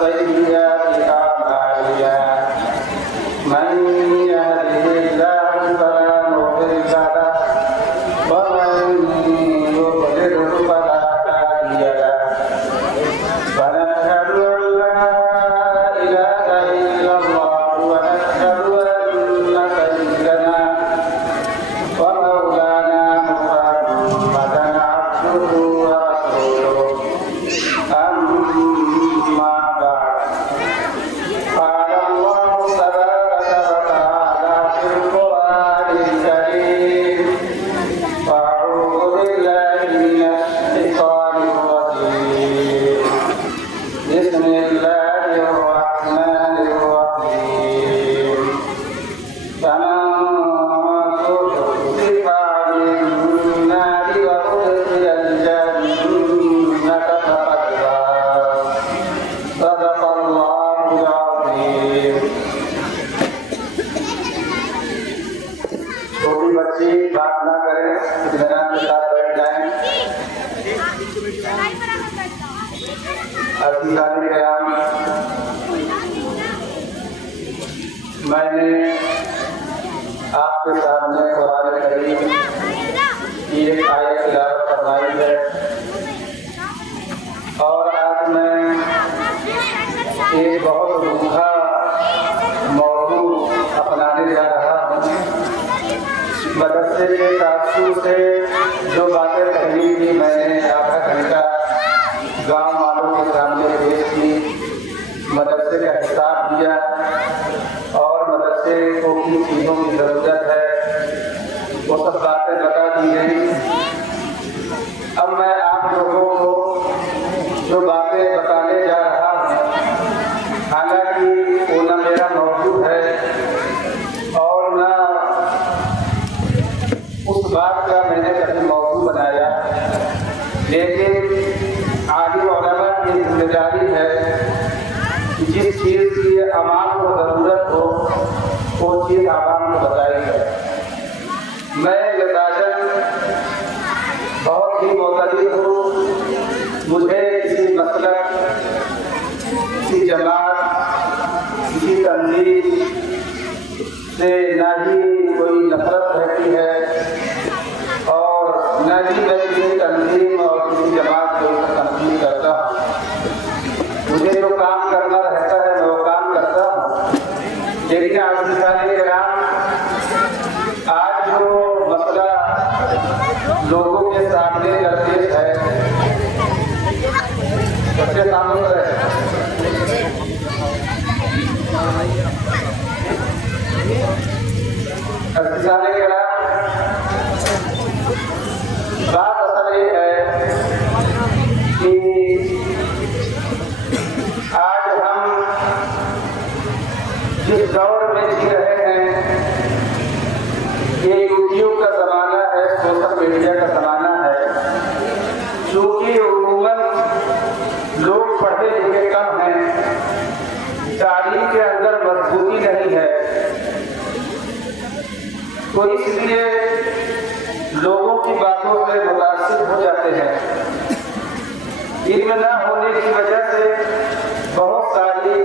سيئات أعمالنا من يهده الله فلا مضل له ومن يضلله فلا هادي له ونشهد أن لا إله إلا الله ونشهد أن سيدنا ومولانا محمدا عبده ورسوله أما بعد قال الله تبارك وتعالى في القرآن الكريم أعوذ بالله من الشيطان الرجيم بسم الله الرحمن الرحيم فمن زحزح عن النار وأدخل الجنة فقد فاز صدق الله العظيم چھوٹی بچی بات نہ کریں اطمینان کے ساتھ بیٹھ جائیں عزیزان کرام میں نے آپ کے سامنے قرآن کریم کی ایک آیت تلاوت فرمائی ہے اور آج میں ایک بہت روکھا موضوع اپنانے جا رہا ہوں مدرسے کے تاثر سے جو باتیں کہی تھی میں نے آدھا گھنٹہ گاؤں والوں کے سامنے پیش کی مدرسے کا حساب دیا اور مدرسے کو کن چیزوں کی ضرورت ہے وہ سب باتیں بتا دی گئی اب میں آپ لوگوں کو جو باتیں بتانے جا رہا ہوں حالانکہ وہ نہ میرا موضوع ہے اور نہ اس بات کا میں نے کبھی موضوع بنایا لیکن عالم علماء کی ذمہ داری ہے کہ جس چیز کی عوام کو ضرورت ہو وہ چیز عوام کو بتائی جائے میں لتاجن بہت ہی معتدل ہوں مجھے کسی مسلک کسی جماعت کسی تنظیم سے نہ ہی کوئی نفرت رہتی ہے اور نہ ہی میں کسی تنظیم اور کسی جماعت کو تنظیم کرتا ہوں مجھے جو کام کرنا رہتا ہے میں وہ کام کرتا ہوں لیکن عزیزان کرام آج جو مسئلہ لوگوں کے سامنے درپیش ہے بچے سامنے رہے عزیزان کرام بات اصل یہ ہے کہ آج ہم جس دور میں جی رہے ہیں یہ یوٹیوب کا زمانہ ہے سوشل میڈیا کا زمانہ ہے چونکہ عموماً لوگ پڑھے لکھے کم ہیں تعلیم کے اندر مضبوطی نہیں ہے تو اس لیے لوگوں کی باتوں سے متاثر ہو جاتے ہیں علم نہ ہونے کی وجہ سے بہت ساری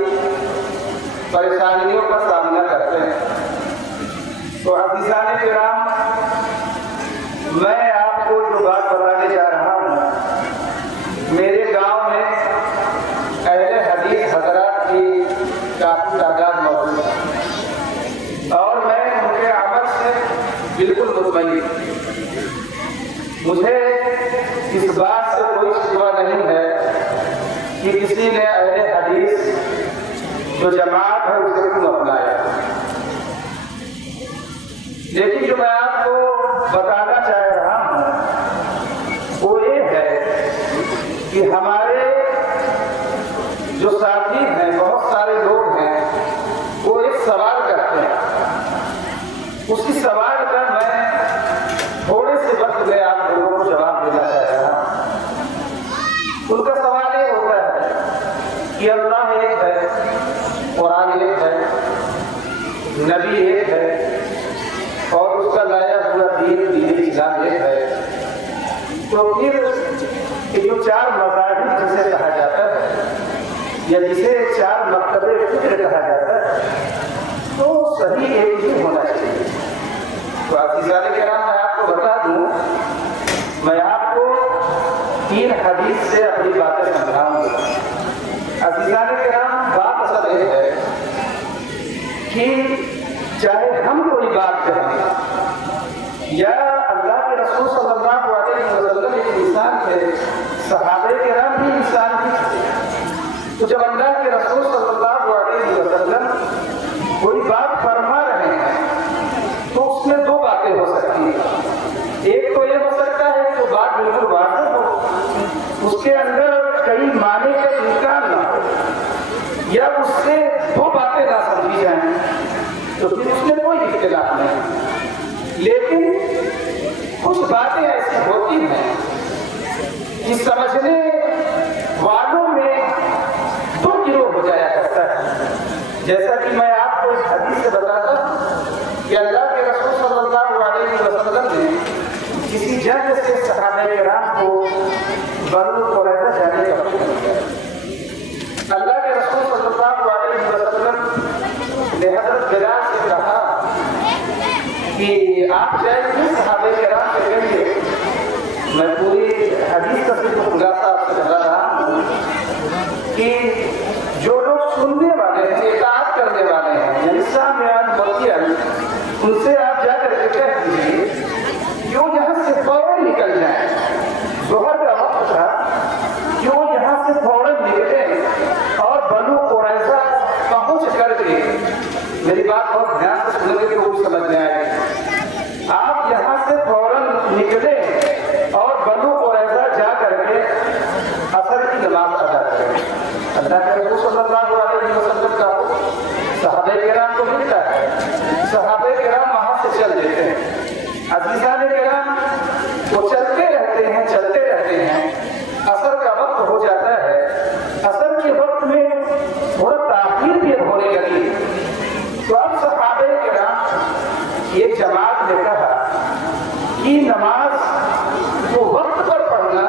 پریشانیوں کا سامنا کرتے ہیں تو عزیزان کرام میں آپ کو جو بات بتانے جا رہا ہوں میرے گاؤں میں اہل حدیث حضرات کی کافی تعداد موجود ہے اور میں ان کے عمل سے بالکل مطمئن مجھے اس بات سے کوئی شبہ نہیں ہے کہ کسی نے اہل حدیث جو جماعت ہے اسے کیوں اپنایا لیکن جو میں آپ کو بتانا چاہ رہا ہوں وہ یہ ہے کہ ہمارے جو ساتھی ہیں بہت سارے لوگ ہیں وہ ایک سوال کرتے ہیں اسی سوال کا میں تھوڑے سے وقت میں آپ لوگوں کو جواب دینا چاہ رہا ہوں ان کا سوال یہ ہوتا ہے کہ اللہ ایک ہے قرآن ایک ہے نبی ایک ہے اور اس کا لایا ہوا دین اسلام ایک ہے تو پھر یہ جو چار مذاہب جسے کہا جاتا ہے یا جسے 4 مرتبے فکر کہا جاتا ہے تو صحیح ایک ہی ہونا چاہیے. تو عزیزان کرام میں آپ کو بتا دوں، میں آپ کو 3 حدیث سے اپنی باتیں سمجھاؤں گا. عزیزان کرام بات اصل یہ ہے کہ چاہے ہم کوئی بات کہیں یا اللہ کے رسول صلی اللہ علیہ وسلم ایک انسان تھے، صحابہ کرام بھی انسان بھی تھے. تو جب اللہ کے رسول صلی اللہ علیہ وسلم کوئی بات فرما رہے ہیں تو اس میں 2 باتیں ہو سکتی ہیں. ایک تو یہ ہو سکتا ہے کہ بات بالکل واضح ہو، اس کے اندر کئی معنی کا امکان نہ ہو، یا اس سے 2 باتیں نہ سمجھی جائیں تو پھر اس میں کوئی اختلاف نہیں. لیکن کچھ باتیں ایسی ہوتی ہیں کہ سمجھنے والوں میں 2 گروہ ہو جایا کرتا ہے. جیسا کہ میں آپ کو اس حدیث سے بتاتا ہوں کہ اللہ کے رسول صلی اللہ علیہ وسلم نے کسی جنگ سے صحابہ کرام کو بنو قریظہ جانے کا حکم دیا. اللہ کے رسول صلی اللہ علیہ وسلم نے حضرت بلال سے کہا کہ آپ جائیں صحابہ کرام سے کہیں گے. میں پوری حدیث کا صرف خلاصہ آپ سے بتا رہا ہوں کہ جو لوگ سننے والے ہیں، اطاعت کرنے والے ہیں، یعنی سامعین مطیعین، ان سے آپ جا کر کے کہہ دیجیے کیوں یہاں سے فوراً نکل جائیں. ظہر کا وقت تھا، کیوں یہاں سے فوراً نکلیں اور بنو قریظہ پہنچ کر کے، میری بات بہت دھیان سے سنیں گے کہ وہ سمجھ میں آئے گی. آپ یہاں سے فوراً نکلیں اور بنو قریظہ جا کر کے عصر کی نماز ادا کریں. اللہ کے رسول صلی اللہ علیہ وسلم کا صحابہ کرام کو ملتا ہے، صحابہ کرام وہاں سے چل دیتے ہیں. عزیزان کرام وہ چلتے رہتے ہیں، چلتے رہتے ہیں. عصر کا وقت ہو جاتا ہے. عصر کے وقت میں تھوڑا تاخیر بھی ہونے لگی. تو اب صحابہ کرام ایک جماعت نے کہا کہ نماز کو وقت پر پڑھنا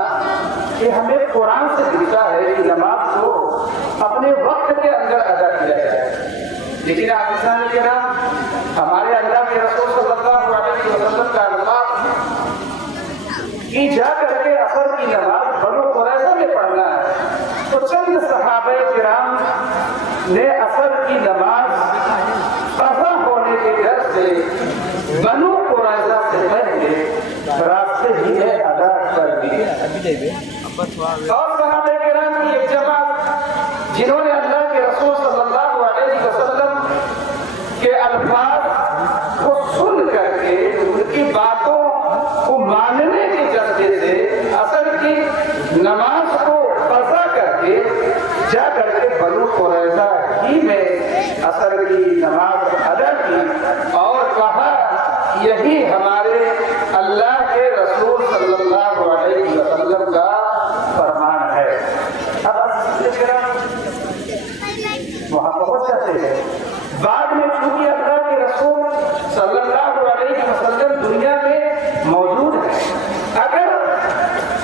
کہ ہمیں قرآن سے ملتا ہے کہ نماز کو اپنے وقت کے اندر ادا کیا جائے. لیکن عزیزان کرام ہمارے اللہ کے رسول صلی اللہ علیہ وسلم کا الفاظ کہ جا کر کے عصر کی نماز بنو قریظہ میں پڑھنا ہے. تو چند صحابہ کرام نے عصر کی نماز قضا ہونے کے ڈر سے بنو قریظہ سے پہلے راستے ہی میں ادا کر دی. اور صحابہ کرام کی ایک جماعت جنہوں نے اللہ کے رسول صلی اللہ علیہ وسلم کے الفاظ کو سن کر کے ان کی باتوں کو ماننے کے جذبے سے عصر کی نماز کو قضا کر کے جا کر کے بنو قریظہ ہی میں عصر کی نماز ادا کی اور کہا یہی ہمارے اللہ کے رسول صلی اللہ علیہ وسلم کا فرمان ہے. اب وہاں پہنچ جاتے ہیں. بعد میں چونکہ اللہ کے رسول صلی اللہ علیہ وسلم دنیا میں موجود ہے، اگر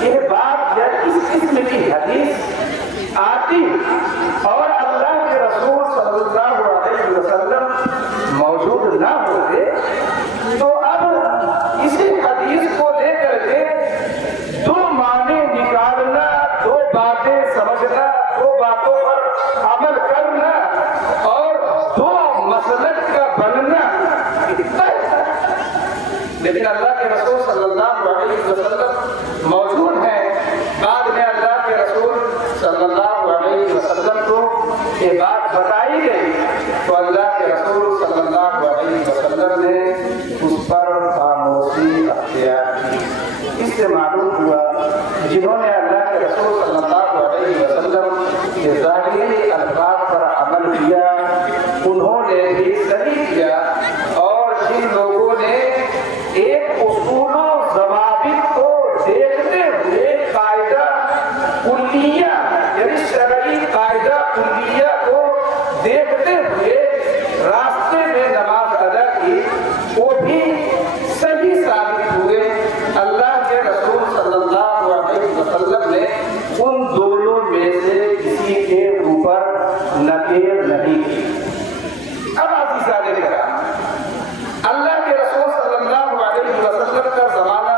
یہ بات یا اس قسم کی حدیث آتی اور اللہ کے رسول صلی اللہ علیہ وسلم موجود نہ ہوتے تو اب اسی حدیث کو لے کر کے 2 معنی نکالنا، 2 باتیں سمجھنا، 2 باتوں پر عمل کرنا اور 2 مسلک کا بننا اتنا ہے. لیکن اللہ کے رسول صلی اللہ علیہ وسلم موجود ہیں. بعد میں اللہ کے رسول صلی اللہ علیہ وسلم کو یہ بات بتائی گئی تو اللہ کے رسول صلی اللہ علیہ وسلم نے اس پر خاموشی اختیار کی. اس سے معلوم ہوا جنہوں نے اللہ کے رسول صلی اللہ علیہ وسلم کے ظاہری الفاظ پر عمل کیا انہوں نے بھی صحیح کیا، اور جن لوگوں نے ایک اصول و ضوابط کو دیکھتے ہوئے قاعدہ کلیہ یعنی شرعی قاعدہ کلیہ کو دیکھتے ہوئے نکیر نہیں کی۔ اب عزیزان کرام، اللہ کے رسول صلی اللہ علیہ وسلم کا زمانہ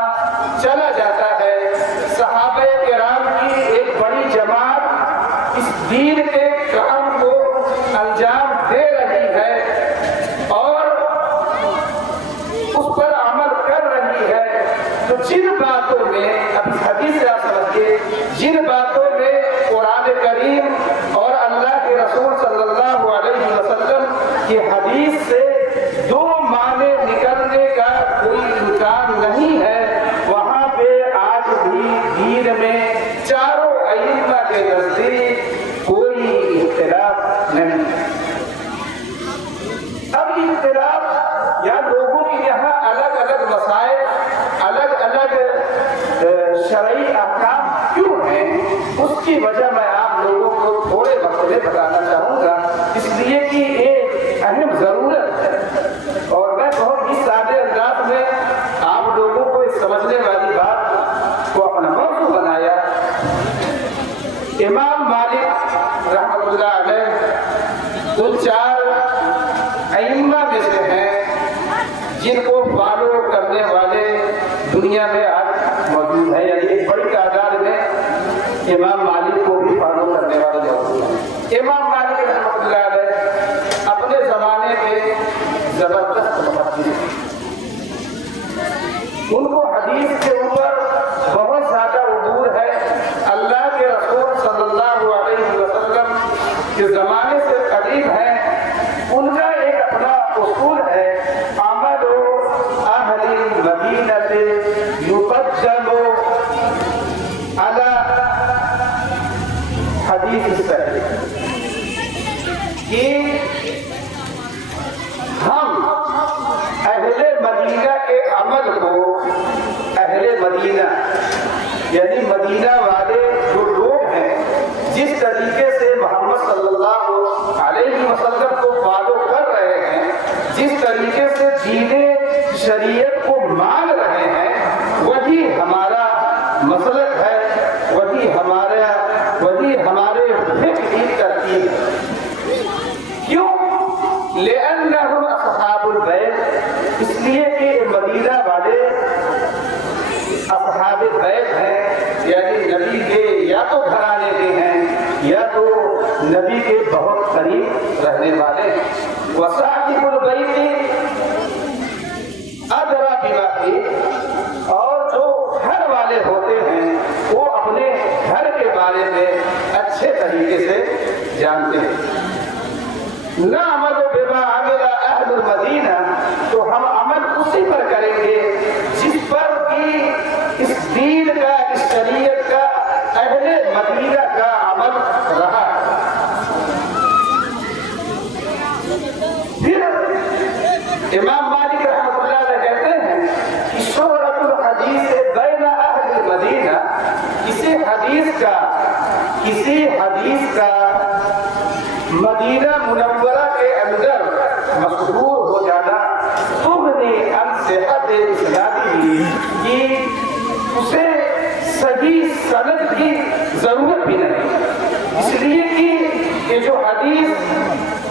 چلا جاتا ہے، صحابہ کرام کی ایک بڑی جماعت اس دین کے کام کو انجام دے رہی ہے اور اس پر عمل کر رہی ہے۔ تو جن باتوں میں، اب اس حدیث سے آپ سمجھیے، جن باتوں میں قرآن کریم اور اللہ کے رسول صلی اللہ علیہ وسلم کی حدیث سے دو معنی نکلنے کا کوئی امکان نہیں ہے، وہاں پہ آج بھی دین میں چاروں ائمہ کے نزدیک کوئی اختلاف نہیں۔ اب اختلاف یا لوگوں کی یہاں الگ الگ مسائل، الگ الگ شرعی احکام کیوں ہیں، اس کی وجہ میں آپ لوگوں کو تھوڑے وقت میں بتانا چاہوں گا، اس لیے کہ ایک اہم ضرورت ہے اور میں بہت ہی سادے انداز میں آپ لوگوں کو اس سمجھنے والی بات کو اپنا موضوع بنایا۔ امام مالک رحمۃ اللہ علیہ ان چار ائمہ میں سے ہیں جن کو فالو کرنے والے دنیا میں آج موجود ہیں، یعنی ایک بڑی تعداد میں امام مالک کو بھی فالو کرنے والے موجود ہیں۔ امام مالک رحمۃ اللہ علیہ اپنے زمانے میں زبردست محدث تھے، ان کو حدیث کے اوپر بہت زیادہ عبور ہے۔ اللہ کے رسول صلی اللہ علیہ وسلم کے زمانے سے قریب ہیں۔ ان کا ایک اپنا اصول ہے، عمل اہل المدینہ یقدم علی حدیث صحیح، کہ ہم اہل مدینہ کے عمل کو، اہل مدینہ یعنی مدینہ والے جو لوگ ہیں، جس طریقے سے محمد صلی اللہ علیہ وسلم کو فالو کر رہے ہیں، جس طریقے سے دین شریعت کو مان رہے ہیں، وہی ہمارا مسلک ہے، وہی ہمارے فقہ کی ترتیب ہے۔ کیوں؟ لأنہم اصحاب البیت، اس لیے کہ مدینہ والے اصحاب بیت ہیں، یعنی نبی کے یا تو گھرانے کے ہیں یا تو نبی کے بہت قریب رہنے والے ہیں۔ وصاحب البیت ادری بما فیہ، اور جو گھر والے ہوتے ہیں وہ اپنے گھر کے بارے میں اچھے طریقے سے جانتے ہیں۔ نعمل بما عمل اہل المدینہ، تو ہم عمل اسی پر کریں گے جس پر کہ اس دین کا، اس شریعت کا، اہل مدینہ کا عمل رہا۔ پھر امام مالک رحمۃ اللہ علیہ کہتے ہیں کہ شہرت الحدیث بین اہل المدینہ، کسی حدیث کا مدینہ منورہ کے اندر مشہور ہو جانا، تغنی عن صحت اسنادہ، کہ اسے صحیح سند کی ضرورت بھی نہیں، اس لیے کہ یہ جو حدیث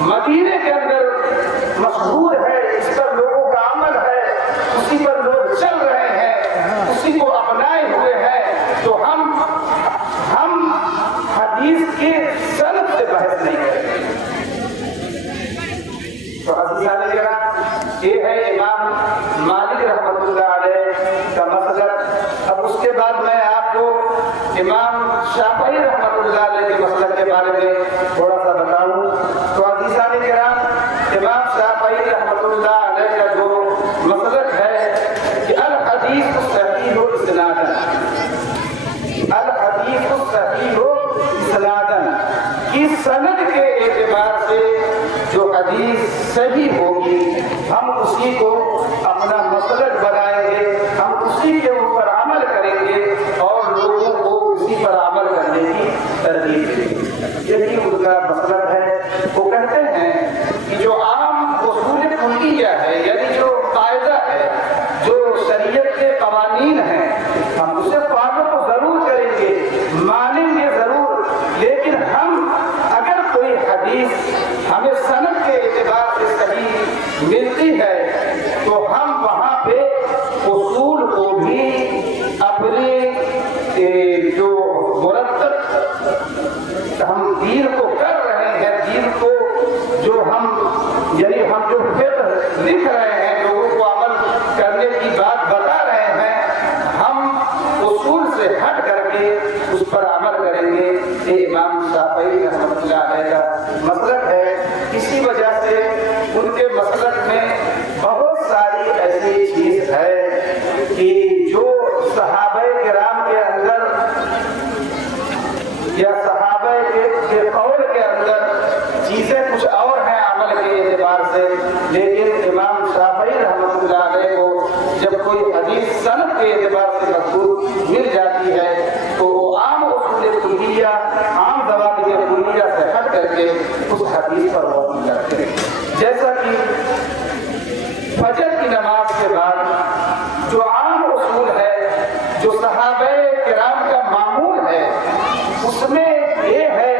مدینے کے اندر مشہور ہے، اس پر لوگوں کا عمل ہے، اسی پر لوگ چل رہے ہیں، اسی کو اپنائے ہوئے ہیں، تو ہم حدیث کے سند سے بحث نہیں کریں گے۔ تو عزیزان کرام، یہ ہے امام مالک رحمۃ اللہ علیہ کا مسلک۔ اب اس کے بعد میں آپ کو امام شافعی رحمۃ اللہ علیہ کے مسلک کے بارے میں تھوڑا سا بتاؤں۔ تو عزیزان کرام، امام شافعی رحمۃ اللہ علیہ کا جو مسلک ہے کہ الحدیث الصحیح اسناداً، الحدیث الصحیح اسناداً، کی سند کے اعتبار سے جو حدیث صحیح ہوگی ہم اسی کو اپنا مسلک بنائیں گے، ہم اسی کے اوپر عمل کریں گے اور لوگوں کو اسی پر عمل کرنے کی ترغیب دیں گے۔ یہی ان کا مسلک ہے۔ وہ کہتے ہیں کہ جو عام اصول کلیہ ہے، یعنی جو قاعدہ ہے، جو شریعت کے قوانین ہیں، ہم اسے فالو تو ضرور کریں گے، مانیں گے ضرور، لیکن ہم اگر کوئی حدیث حدیث ہمیں سند کے اعتبار سے صحیح ملتی ہے تو ہم وہاں پہ اصول کو بھی اپنے جو مرتب ہم دین کو کر رہے ہیں، دین کو جو ہم یعنی ہم جو فقہ لکھ رہے ہیں، لوگوں کو عمل کرنے کی بات بتا رہے ہیں، ہم اصول سے ہٹ کر کے اس پر عمل کریں گے۔ یہ امام شافعی رحمۃ اللہ علیہ کا مسلک ہے۔ اسی وجہ سے ان کے مسلک میں بہت ساری ایسی چیز ہے کہ جو صحابہ کرام کے اندر یا صحابہ کے قول کے اندر چیزیں کچھ اور ہیں عمل کے اعتبار سے، لیکن امام شافعی رحمۃ اللہ علیہ کو جب کوئی حدیث سند کے اعتبار سے مضبوط مل جاتی ہے تو وہ عام اصول کلیہ، عام ضوابط کلیہ سے ہٹ کر کے اس حدیث پر غور کرتے ہیں۔ جیسا کہ فجر کی نماز کے بعد جو عام اصول ہے، جو صحابہ کرام کا معمول ہے، اس میں یہ ہے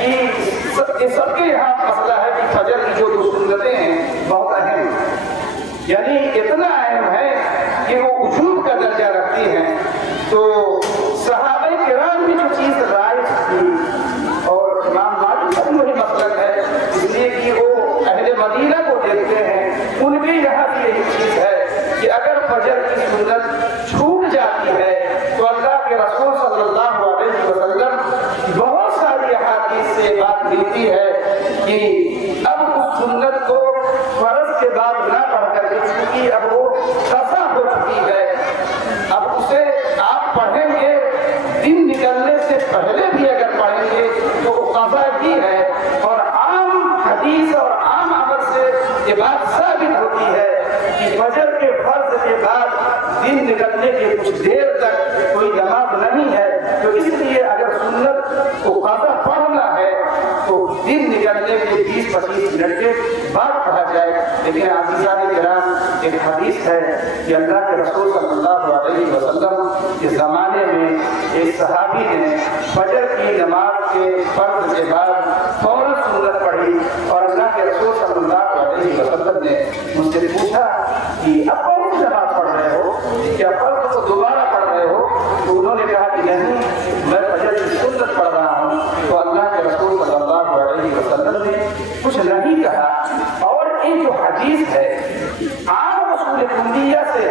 کہ سب کے یہاں مسئلہ ہے کہ فجر کی جو دو سنتیں ہیں بہت اہم ہیں، یعنی اتنا اہم ہے کہ وہ وجوب کا درجہ رکھتی ہیں۔ تو صحابہ کرام کی جو چیز رائج تھی اور امام مالک کا وہی مسلک ہے، اس لیے کہ وہ اہل مدینہ کو دیکھتے ہیں، ان کے یہاں کی یہی چیز ہے کہ اگر فجر کی سنت چھوٹ جاتی ہے تو اللہ کے رسول صلی اللہ علیہ وسلم بہت ساری احادیث سے بات ملتی ہے کہ اب اس سنت کو فرض کے بعد نہ پڑھ کر کے، چونکہ اب وہ قضا ہو چکی ہے، اب اسے آپ پڑھیں گے دن نکلنے سے پہلے بھی اگر پڑھیں گے تو وہ قضا ہی ہے۔ اور عام حدیث اور عام عمل سے یہ بات ثابت ہوتی ہے کہ فجر کے فرض کے بعد دن نکلنے کے کچھ دیر تک کوئی نماز نہیں ہے، تو اس لیے اگر سنت کو قضا پڑھنا ہے تو دن نکلنے کے 20-25 منٹ کے بعد پڑھا جائے۔ لیکن عزیزان کرام، ایک حدیث ہے کہ اللہ کے رسول صلی اللہ علیہ وسلم کے زمانے میں ایک صحابی نے فجر کی نماز کے فرض کے بعد فوراً سنت پڑھی، اور اللہ کے رسول صلی اللہ علیہ وسلم نے مجھ سے پوچھا کہ اب کون سی نماز پڑھ رہے ہو، کیا فرض کو دوبارہ پڑھ رہے ہو؟ تو انہوں نے کہا کہ نہیں، میں فجر کی سنت پڑھ رہا ہوں۔ تو اللہ کے رسول صلی اللہ علیہ وسلم نے کچھ نہیں کہا۔ اور یہ جو حدیث ہے عام اصول کلیہ سے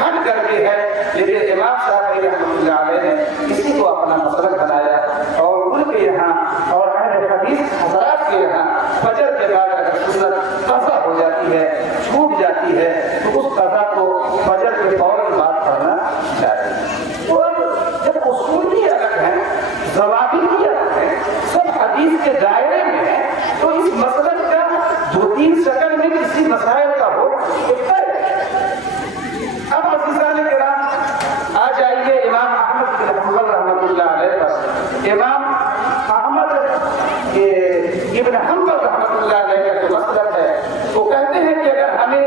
ہٹ کر کے ہے، لیکن امام شافعی رحمۃ اللہ علیہ نے اسی کو اپنا مسلک بنایا، اور ان کے یہاں اور اہل حدیث حضرات کے یہاں فجر کے بعد اگر سنت قضا ہو جاتی ہے، چھوٹ جاتی ہے، تو اس قضا کو فجر کے فوراً بعد پڑھنا چاہیے۔ اور جب اصول ہی الگ ہیں، ضوابط ہی الگ ہیں، سب حدیث کے دائرے میں ہیں، تو اس مسلک کا 2-3 شکل میں کسی مسائل کا ہو اب عزیزان کرام آ جائیے امام احمد بن حنبل رحمۃ اللہ علیہ پر۔ امام احمد ابن حنبل رحمۃ اللہ علیہ کا جو مسلک ہے، وہ کہتے ہیں کہ اگر ہمیں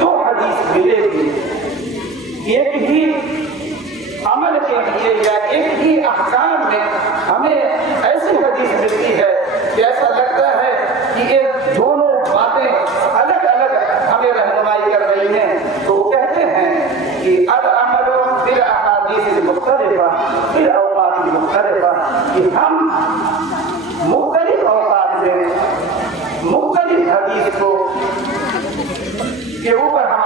2 حدیث ملے گی، ایک ہی عمل کے لیے یا ایک ہی احکام میں ہمیں ایسی حدیث ملتی ہے کہ ایسا لگتا ہے کہ یہ دونوں باتیں الگ الگ ہمیں رہنمائی کر رہی ہیں، تو وہ کہتے ہیں کہ العمل بالاحادیث المختلفہ فی الاوقات المختلفہ، کہ ہم مختلف اوقات میں مختلف حدیث کو کے اوپر ہم